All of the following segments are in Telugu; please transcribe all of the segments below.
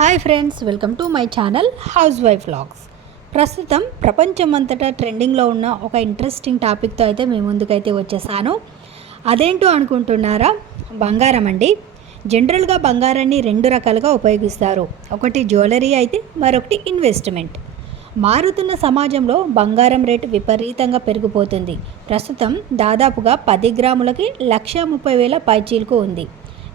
Hi friends welcome to my channel housewife vlogs ప్రస్తుతం ప్రపంచమంతటా ట్రెండింగ్లో ఉన్న ఒక ఇంట్రెస్టింగ్ టాపిక్తో అయితే మీ ముందుకైతే వచ్చేసాను. అదేంటో అనుకుంటున్నారా? బంగారం అండి. జనరల్గా బంగారాన్ని రెండు రకాలుగా ఉపయోగిస్తారు. ఒకటి జ్యువెలరీ అయితే మరొకటి ఇన్వెస్ట్మెంట్ మారుతున్న సమాజంలో బంగారం రేటు విపరీతంగా పెరిగిపోతుంది. ప్రస్తుతం దాదాపుగా పది గ్రాములకి లక్ష ముప్పై వేల పైచీలకు ఉంది.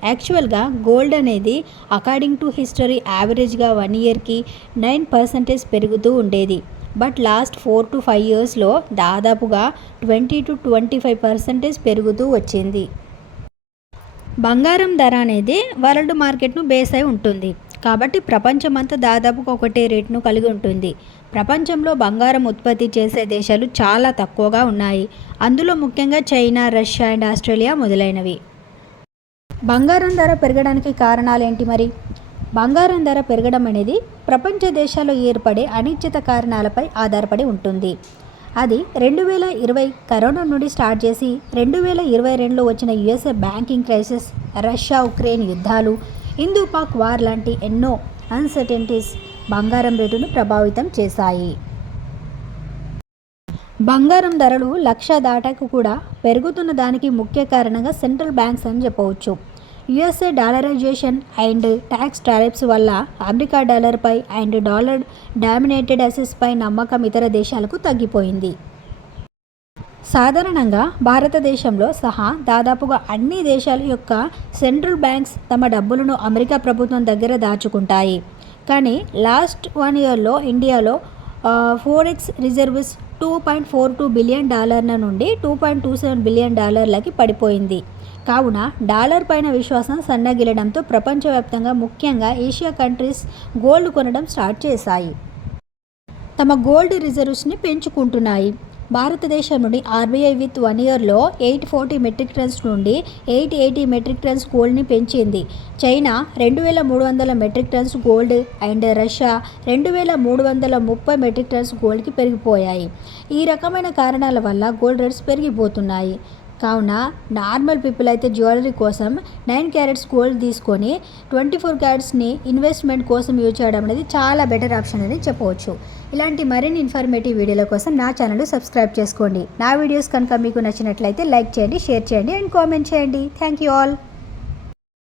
యాక్చువల్గా గోల్డ్ అనేది అకార్డింగ్ టు హిస్టరీ యావరేజ్గా వన్ ఇయర్కి నైన్ పర్సెంటేజ్ పెరుగుతూ ఉండేది. But last four to five ఇయర్స్లో దాదాపుగా twenty to twenty five percentage పెరుగుతూ వచ్చింది. బంగారం ధర అనేది వరల్డ్ మార్కెట్ను బేస్ అయి ఉంటుంది. కాబట్టి ప్రపంచమంతా దాదాపుగా ఒకటే రేటును కలిగి ఉంటుంది. ప్రపంచంలో బంగారం ఉత్పత్తి చేసే దేశాలు చాలా తక్కువగా ఉన్నాయి. అందులో ముఖ్యంగా చైనా రష్యా అండ్ ఆస్ట్రేలియా మొదలైనవి. బంగారం ధర పెరగడానికి కారణాలు ఏంటి మరి? బంగారం ధర పెరగడం అనేది ప్రపంచ దేశాల్లో ఏర్పడే అనిశ్చిత కారణాలపై ఆధారపడి ఉంటుంది. అది రెండు వేల ఇరవై కరోనా నుండి స్టార్ట్ చేసి రెండు వేల ఇరవై రెండులో వచ్చిన USA banking crisis Russia Ukraine యుద్ధాలు హిందూ పాక్ వార్ లాంటి ఎన్నో అన్సర్టెంటీస్ బంగారం రేటును ప్రభావితం చేశాయి. బంగారం ధరలు లక్ష దాటాకు కూడా పెరుగుతున్న దానికి ముఖ్య కారణంగా సెంట్రల్ బ్యాంక్స్ అని చెప్పవచ్చు. USA dollarization and tax tariffs వల్ల అమెరికా డాలర్పై అండ్ డాలర్ డామినేటెడ్ అసెస్పై నమ్మకం ఇతర దేశాలకు తగ్గిపోయింది. సాధారణంగా భారతదేశంలో సహా దాదాపుగా అన్ని దేశాల యొక్క సెంట్రల్ బ్యాంక్స్ తమ డబ్బులను అమెరికా ప్రభుత్వం దగ్గర దాచుకుంటాయి. కానీ లాస్ట్ వన్ ఇయర్లో ఇండియాలో forex reserves two point four two billion డాలర్ల నుండి two point two seven billion డాలర్లకి పడిపోయింది. కావున డాలర్ పైన విశ్వాసం సన్నగిలడంతో ప్రపంచవ్యాప్తంగా ముఖ్యంగా ఏషియా కంట్రీస్ గోల్డ్ కొనడం స్టార్ట్ చేశాయి. తమ గోల్డ్ రిజర్వ్స్ని పెంచుకుంటున్నాయి. భారతదేశం నుండి ఆర్బీఐ విత్ వన్ ఇయర్లో ఎయిట్ ఫార్టీ మెట్రిక్ టన్స్ నుండి ఎయిట్ ఎయిటీ మెట్రిక్ టన్స్ గోల్డ్ని పెంచింది. చైనా రెండు వేల మూడు వందల metric tons gold and Russia రెండు వేల మూడు వందల ముప్పై మెట్రిక్ టన్స్ గోల్డ్కి పెరిగిపోయాయి. ఈ రకమైన కారణాల వల్ల గోల్డ్ రేట్స్ పెరిగిపోతున్నాయి. కావున నార్మల్ పీపుల్ అయితే జ్యువెలరీ కోసం నైన్ క్యారెట్స్ గోల్డ్ తీసుకొని ట్వంటీ ఫోర్ క్యారెట్స్ని ఇన్వెస్ట్మెంట్ కోసం యూజ్ చేయడం అనేది చాలా బెటర్ ఆప్షన్ అని చెప్పవచ్చు. ఇలాంటి మరిన్ని ఇన్ఫర్మేటివ్ వీడియోల కోసం నా ఛానల్ సబ్స్క్రైబ్ చేసుకోండి. నా వీడియోస్ కనుక మీకు నచ్చినట్లయితే లైక్ చేయండి షేర్ చేయండి అండ్ కామెంట్ చేయండి. Thank you all.